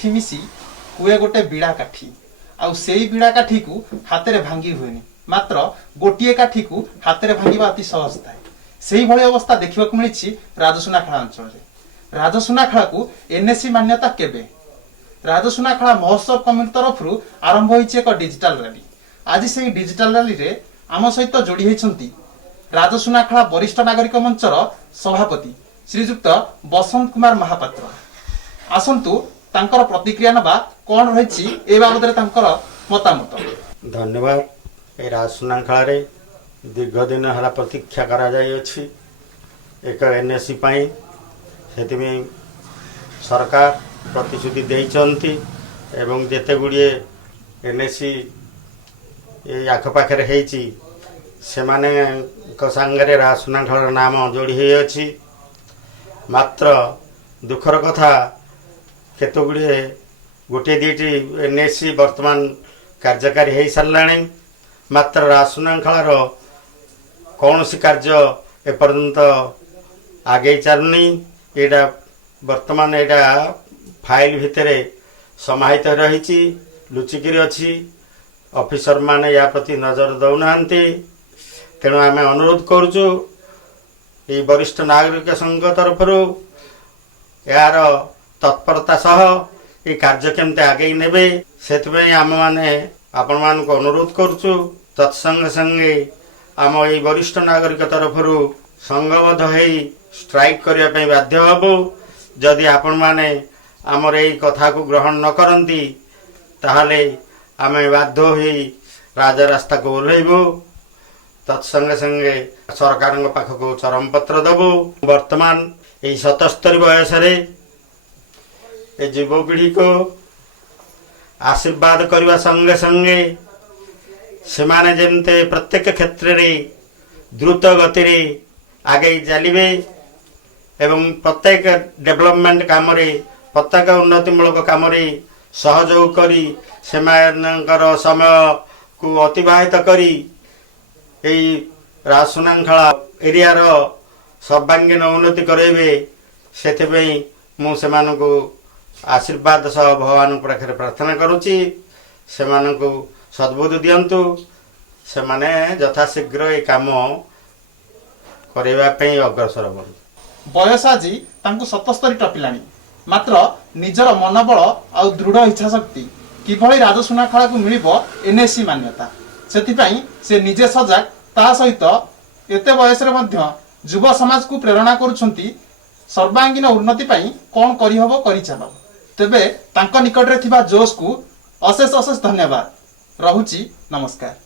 काठी मिसी हुए गोटे बिड़ा काठी आउ सेई बिड़ा काठी को हाथ में भांगी हुएनि मात्र गोटे काठी को हाथ में भांगा अति सहज थाए से भली अवस्था देखा मिली राजसुनाखेला अंचल राजसुनाखेला को एनएससी मान्यता केबे राजसुनाखेला महोत्सव कमिटी तरफ आरंभ होइछि एक डिजिटल रैली आज से डिजिटल रैली रे आम सहित जोड़ी होइछंती राजसुनाखेला वरिष्ठ नागरिक मंचर सभापति श्रीजुक्त बसंत कुमार महापात्र आसंतु तांकर प्रतिक्रिया नबा कौन रही ए बाबद मतामत। धन्यवाद। ए राजसुनाखेला रे दीर्घ दिन है प्रतीक्षा करा जाय अछि एक एनएससी पाई सेतिमे सरकार प्रतिश्रुति देइचंती एवं जेते गुड़िए एनएससी ए आखपाखे हेची से माने सांगरे राजसुनाखेला नाम जोड़ी है अछि मात्र दुखर कथा केते गुड़िए गोटे दुईटी एनएससी वर्तमान कार्यकारी हो सारे मात्र राजसुनाखेलार कौन सी कार्य एपर्यंत आगे चलुनी एटा वर्तमान एटा फाइल भितर समाहित रही लुचिकी अच्छी ऑफिसर माने या प्रति नजर दौना तेणु आम अनुरोध करुचु ये वरिष्ठ नागरिक संघ तरफ यार तत्परता सह ये कार्य केमते आगे नेबे से आम माने आपण मान को अनुरोध करुचु तत्संगे संगे आम ये वरिष्ठ नागरिक तरफ संघबद्ध हो स्ट्राइक करने बाध्य हबु जदि आपण माने आमर ये कथा को ग्रहण न करती ताहले आम बाध्य हो राजरास्ता को ओह्लैबु तत्संगे संगे सरकार पाखक चरम पत्र दबु वर्तमान ये 77 बयस युवपीढ़ी को आशीर्वाद करने संगे संगे से माने जेमते प्रत्येक क्षेत्र में द्रुत गति आगे चलिए एवं प्रत्येक डेवलपमेंट काम प्रत्येक उन्नतिमूलक काम सहयोग करी सेमानकर समय को अतिबाहित करी राजसुनाखेला एरिया सर्वांगीन उन्नति करेबे से मु सेमानकु आशीर्वाद सह भगवान पाखे प्रार्थना करुच्ची से सद्बुद्धि दिंतु से माने यथाशीघ्र ये कम करने अग्रसर बन बयस आज 77 टपिलानी मात्र निजर मनोबल आ दृढ़ इच्छाशक्ति किभली राजसुनाखेला को मिलिबो एनएससी मान्यता से निजे सजग ता सहित एते बयस रे मध्य युव समाज को प्रेरणा करुछंती सर्वांगीन उन्नति पाई कौन करिहबो करि चलो तेबे तांको निकट रे थिबा जोश को अशेष अशेष धन्यवाद रहुची नमस्कार।